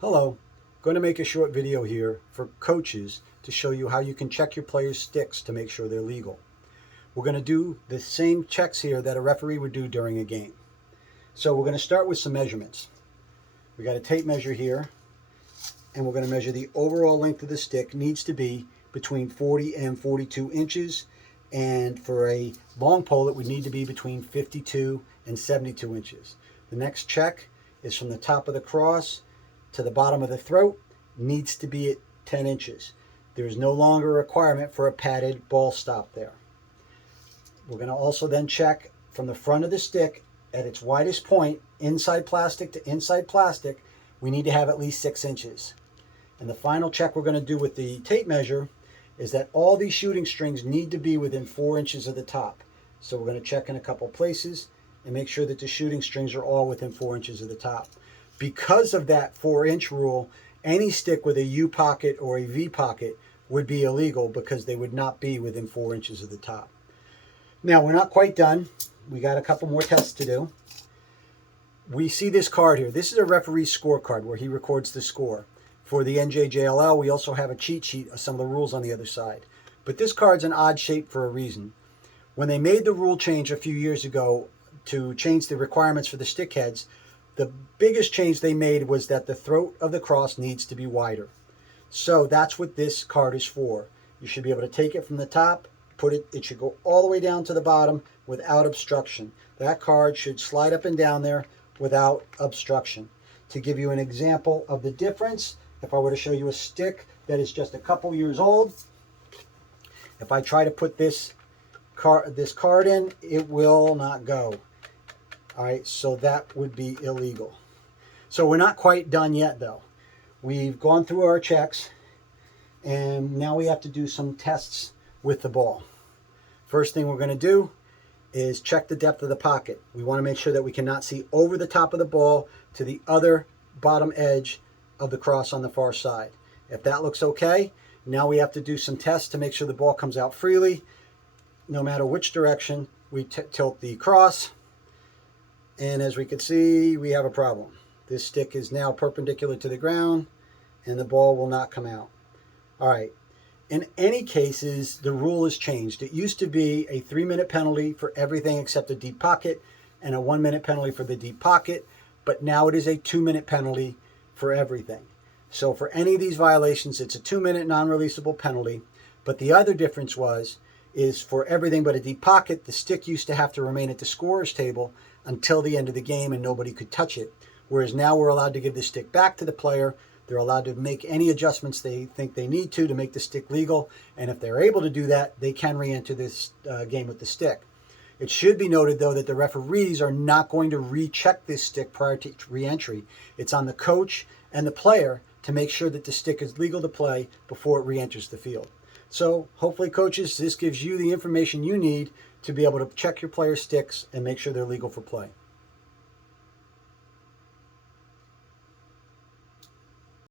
Hello, I'm going to make a short video here for coaches to show you how you can check your players' sticks to make sure they're legal. We're going to do the same checks here that a referee would do during a game. So we're going to start with some measurements. We got a tape measure here, and we're going to measure the overall length of the stick needs to be between 40 and 42 inches, and for a long pole it would need to be between 52 and 72 inches. The next check is from the top of the cross to the bottom of the throat, needs to be at 10 inches. There is no longer a requirement for a padded ball stop there. We're going to also then check from the front of the stick at its widest point, inside plastic to inside plastic, we need to have at least 6 inches. And the final check we're going to do with the tape measure is that all these shooting strings need to be within 4 inches of the top. So we're going to check in a couple places and make sure that the shooting strings are all within 4 inches of the top. Because of that 4-inch rule, any stick with a U pocket or a V pocket would be illegal because they would not be within 4 inches of the top. Now, we're not quite done. We got a couple more tests to do. We see this card here. This is a referee's scorecard where he records the score. For the NJJLL, we also have a cheat sheet of some of the rules on the other side. But this card's an odd shape for a reason. When they made the rule change a few years ago to change the requirements for the stick heads, the biggest change they made was that the throat of the cross needs to be wider. So that's what this card is for. You should be able to take it from the top, it should go all the way down to the bottom without obstruction. That card should slide up and down there without obstruction. To give you an example of the difference, if I were to show you a stick that is just a couple years old, if I try to put this card in, it will not go. All right, so that would be illegal. So we're not quite done yet, though. We've gone through our checks, and now we have to do some tests with the ball. First thing we're going to do is check the depth of the pocket. We want to make sure that we cannot see over the top of the ball to the other bottom edge of the cross on the far side. If that looks okay, now we have to do some tests to make sure the ball comes out freely. No matter which direction we tilt the cross. And as we can see, we have a problem. This stick is now perpendicular to the ground and the ball will not come out. All right. In any cases, the rule has changed. It used to be a 3-minute penalty for everything except a deep pocket and a 1-minute penalty for the deep pocket, but now it is a 2-minute penalty for everything. So for any of these violations, it's a 2-minute non-releasable penalty. But the other difference is for everything but a deep pocket, the stick used to have to remain at the scorer's table until the end of the game and nobody could touch it. Whereas now we're allowed to give the stick back to the player. They're allowed to make any adjustments they think they need to make the stick legal. And if they're able to do that, they can re-enter this game with the stick. It should be noted, though, that the referees are not going to recheck this stick prior to re-entry. It's on the coach and the player to make sure that the stick is legal to play before it re-enters the field. So hopefully, coaches, this gives you the information you need to be able to check your players' sticks and make sure they're legal for play.